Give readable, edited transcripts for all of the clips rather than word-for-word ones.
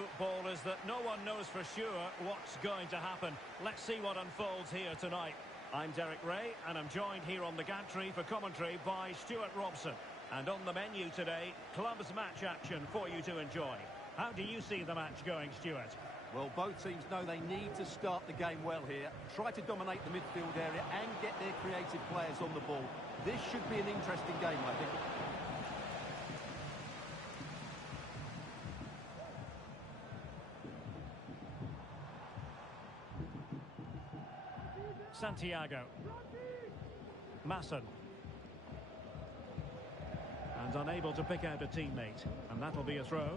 football is that no one knows for sure what's going to happen. Let's see what unfolds here tonight. I'm Derek Ray, and I'm joined here on the gantry for commentary by Stuart Robson. And on the menu today, clubs match action for you to enjoy. How do you see the match going, Stuart? Well, both teams know they need to start the game well here. Try to dominate the midfield area and get their creative players on the ball. This should be an interesting game, I think. Santiago. Masson. And unable to pick out a teammate. And that'll be a throw.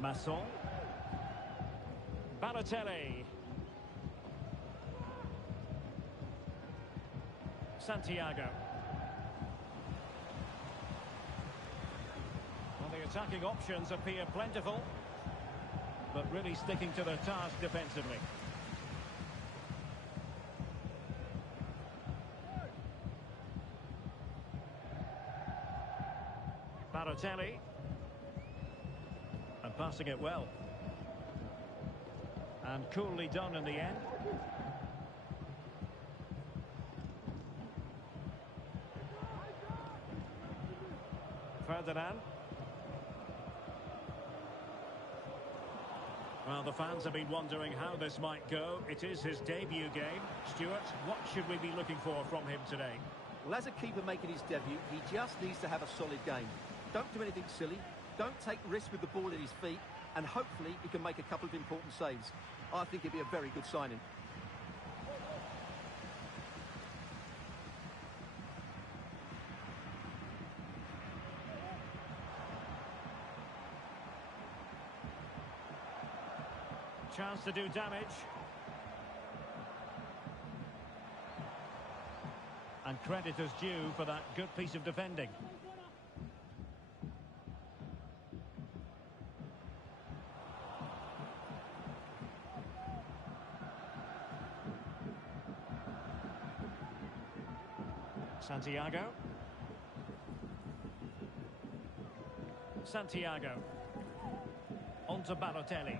Masson. Balotelli. Santiago. Well, the attacking options appear plentiful, but really sticking to their task defensively. Balotelli. And passing it well. And coolly done in the end. Ferdinand. Well, the fans have been wondering how this might go. It is his debut game. Stuart, what should we be looking for from him today? Well, as a keeper making his debut, he just needs to have a solid game. Don't do anything silly. Don't take risks with the ball at his feet. And hopefully he can make a couple of important saves. I think it'd be a very good signing. Chance to do damage. And credit is due for that good piece of defending. Santiago. Santiago. On to Balotelli.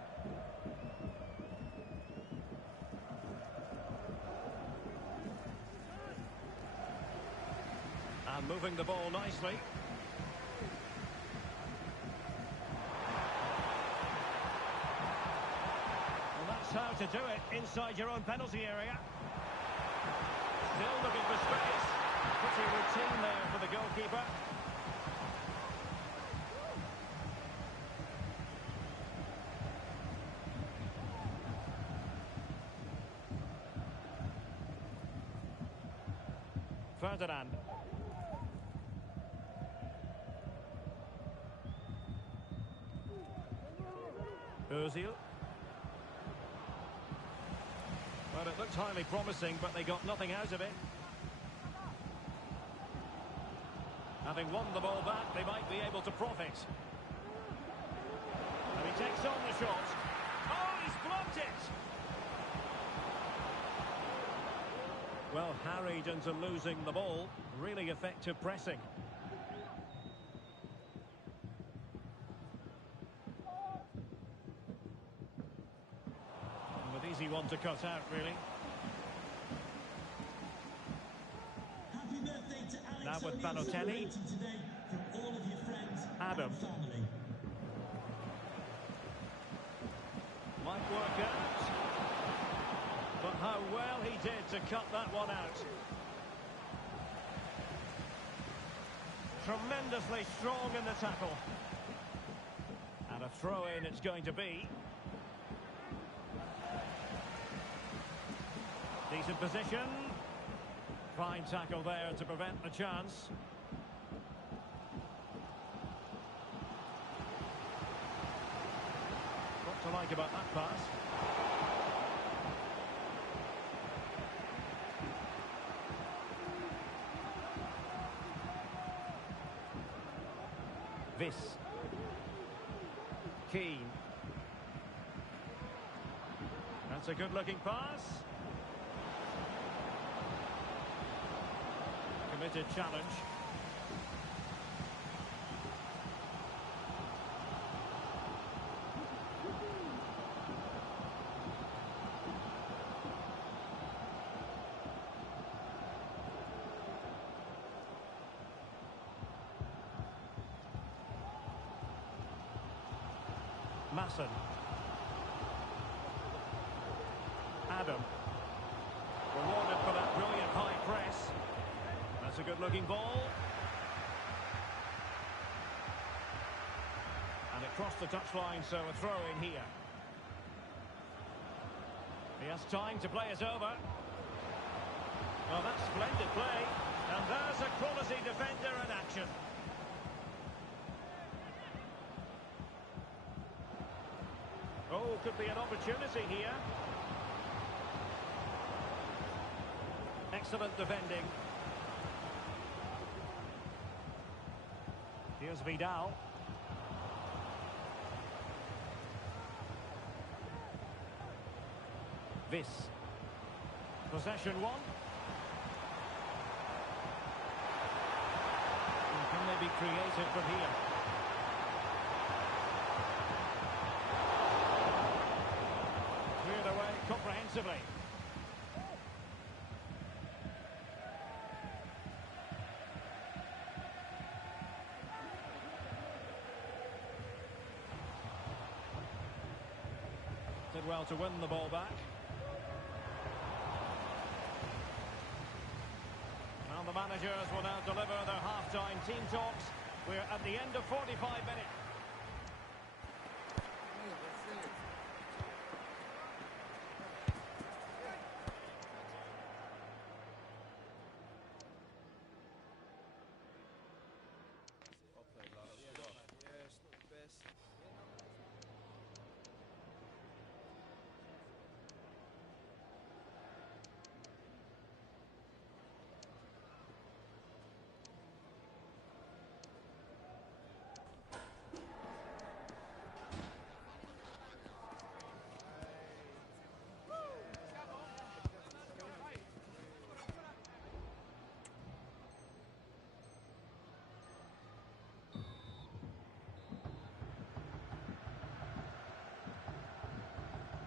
And moving the ball nicely. Well, that's how to do it inside your own penalty area. Still looking for space. Pretty routine there for the goalkeeper. Ferdinand. Ozil. Well, it looked highly promising, but they got nothing out of it. Having won the ball back, they might be able to profit. And he takes on the shot. Oh, he's blocked it! Well, harried into losing the ball. Really effective pressing. And an easy one to cut out, really. Now with Balotelli. Adam. Might work out. But how well he did to cut that one out. Tremendously strong in the tackle. And a throw-in it's going to be. Decent position. Fine tackle there to prevent the chance. What to like about that pass? Viss. Keane. That's a good-looking pass. Committed challenge. Masson. Adam. Rewarded for that brilliant high press. That's a good-looking ball. And it crossed the touchline, so a throw in here. He has time to play it over. Well, that's splendid play. And there's a quality defender in action. Oh, could be an opportunity here. Excellent defending. Here's Vidal. This. Possession one. Can they be creative from here? Cleared away comprehensively. Did well to win the ball back. The managers will now deliver their half-time team talks. We're at the end of 45 minutes.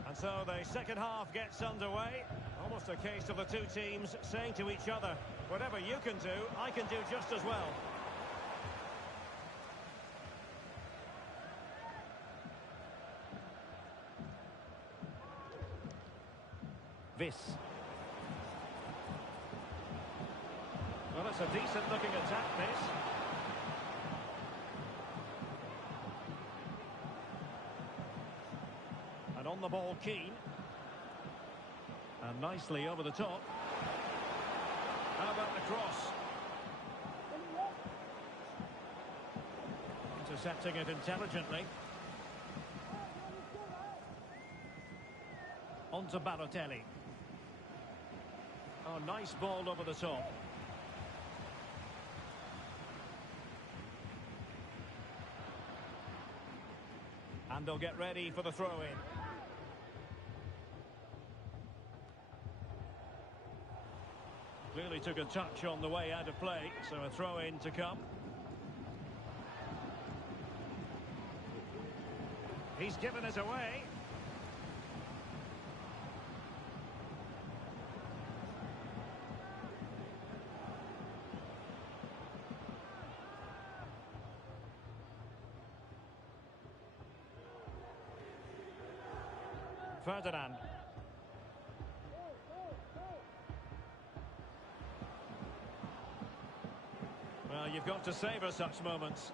And so the second half gets underway. Almost a case of the two teams saying to each other, whatever you can do, I can do just as well. This. Well, it's a decent looking attack, this. And on the ball, Keane. And nicely over the top. How about the cross? Intercepting it intelligently. On to Balotelli. Oh, nice ball over the top. And they'll get ready for the throw-in. Clearly took a touch on the way out of play, so a throw-in to come. He's given it away. Ferdinand. Well, you've got to savour such moments.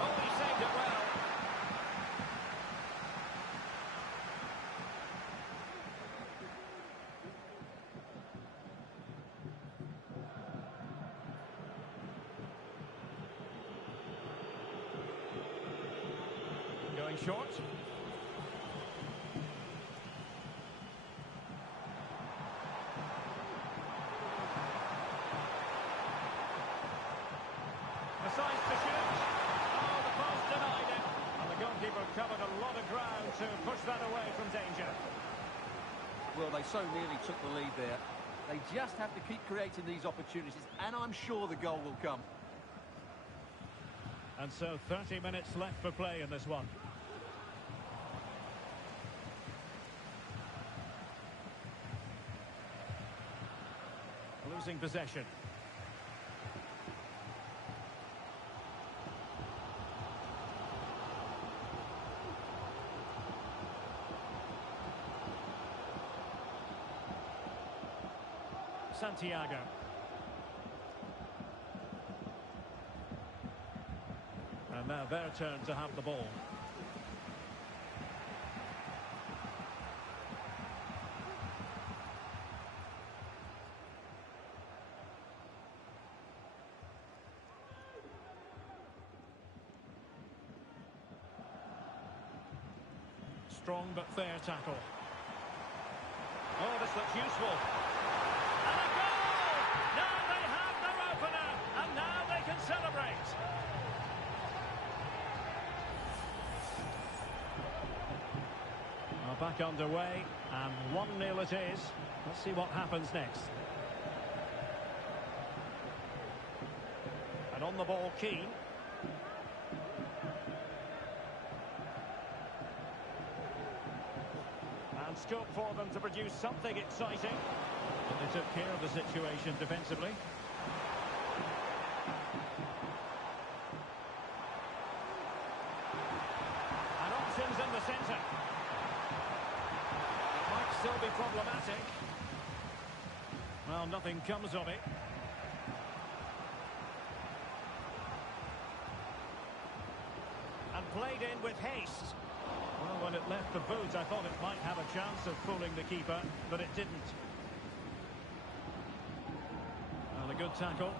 Oh, he saved it well. Going short. Decides to shoot. Oh, the post denied it. And the goalkeeper covered a lot of ground to push that away from danger. Well, they so nearly took the lead there. They just have to keep creating these opportunities, and I'm sure the goal will come. And so 30 minutes left for play in this one. Losing possession. Santiago. And now their turn to have the ball. Strong but fair tackle. Oh, this looks useful. And a goal! Now they have their opener, and now they can celebrate. Well, back underway, and 1-0 it is. Let's see what happens next. And on the ball, Keane. And scope for them to produce something exciting. But they took care of the situation defensively. And options in the centre. It might still be problematic. Well, nothing comes of it. And played in with haste. Well, when it left the boot, I thought it might have a chance of fooling the keeper, but it didn't. Well, a good tackle.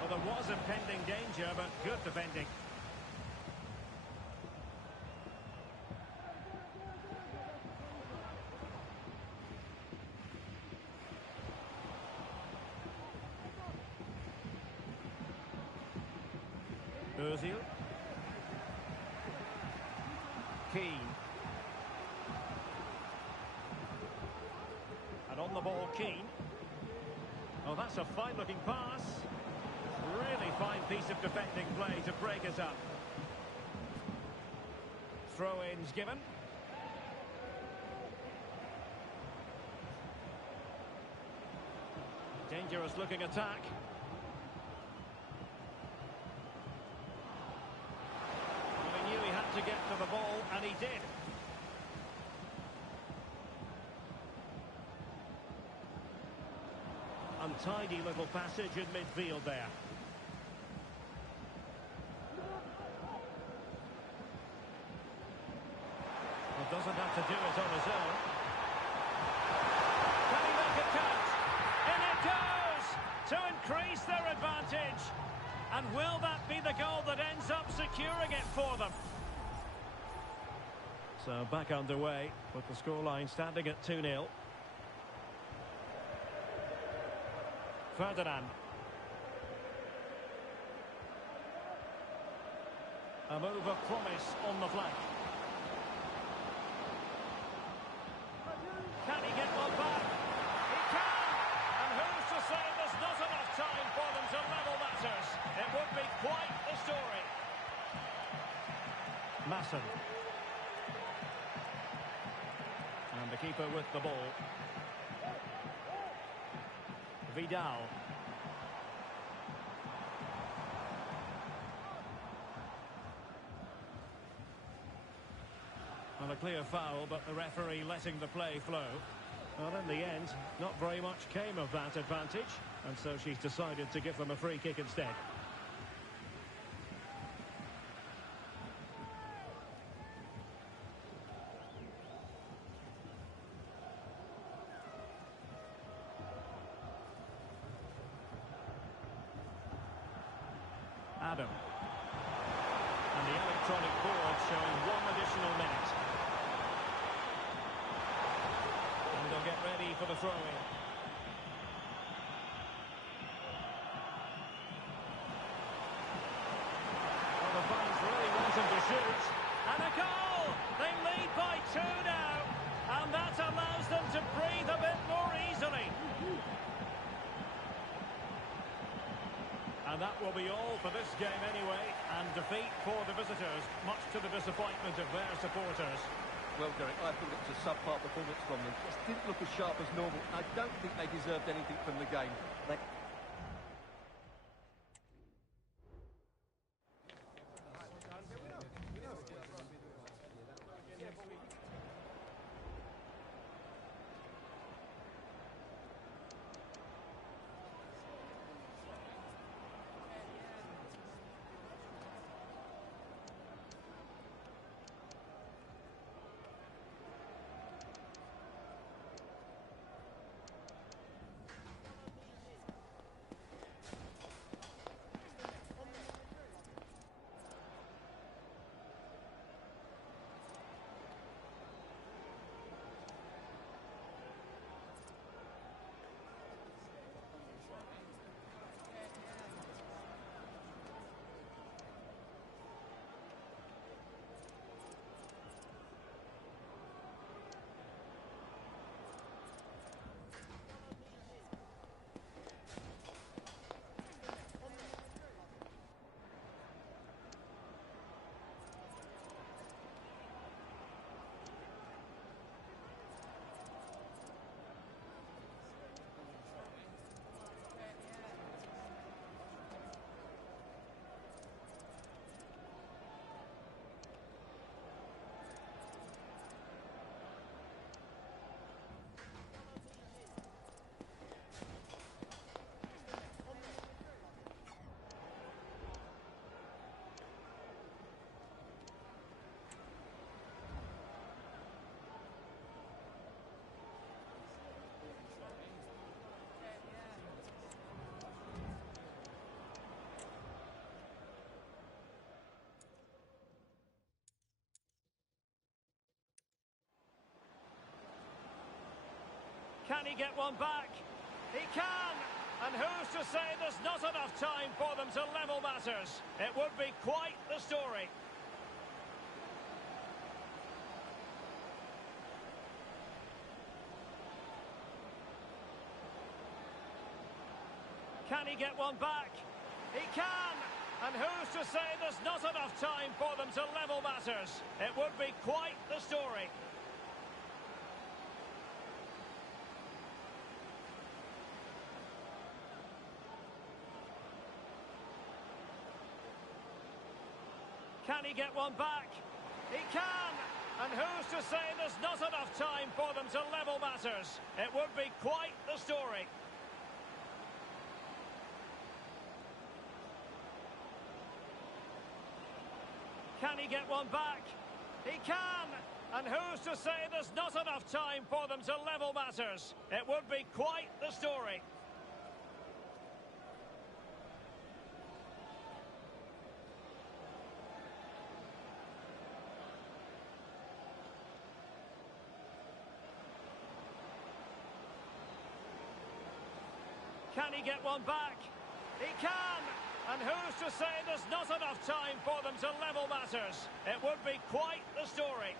Well, there was impending danger, but good defending. Ozil. Keane. And on the ball, Keane. Oh, that's a fine-looking pass. Really fine piece of defending play to break us up. Throw-ins given. Dangerous-looking attack. To get to the ball, and he did. Untidy little passage in midfield there. Well, doesn't have to do it on his own. Can he make it count? In it goes to increase their advantage. And will that be the goal that ends up securing it for them? So back underway with the scoreline standing at 2-0. Ferdinand. A move of promise on the flank. Can he get one back? He can! And who's to say there's not enough time for them to level matters? It would be quite the story. Masson. And the keeper with the ball. Vidal. Well, a clear foul, but the referee letting the play flow. Well, in the end, not very much came of that advantage, and so she's decided to give them a free kick instead. Adam. And the electronic board showing 1 additional minute. And they'll get ready for the throw-in. Well, the fans really want him to shoot. And a goal! They lead by 2 now. And that allows them to breathe a bit more easily. And that will be all for this game anyway, and defeat for the visitors, much to the disappointment of their supporters. Well, Derek, I thought it was a subpar performance from them. Just didn't look as sharp as normal. I don't think they deserved anything from the game. Can he get one back? He can! And who's to say there's not enough time for them to level matters? It would be quite the story. Can he get one back? He can! And who's to say there's not enough time for them to level matters? It would be quite the story. Can he get one back? He can! And who's to say there's not enough time for them to level matters? It would be quite the story. Can he get one back? He can! And who's to say there's not enough time for them to level matters? It would be quite the story. Can he get one back? He can! And who's to say there's not enough time for them to level matters? It would be quite the story.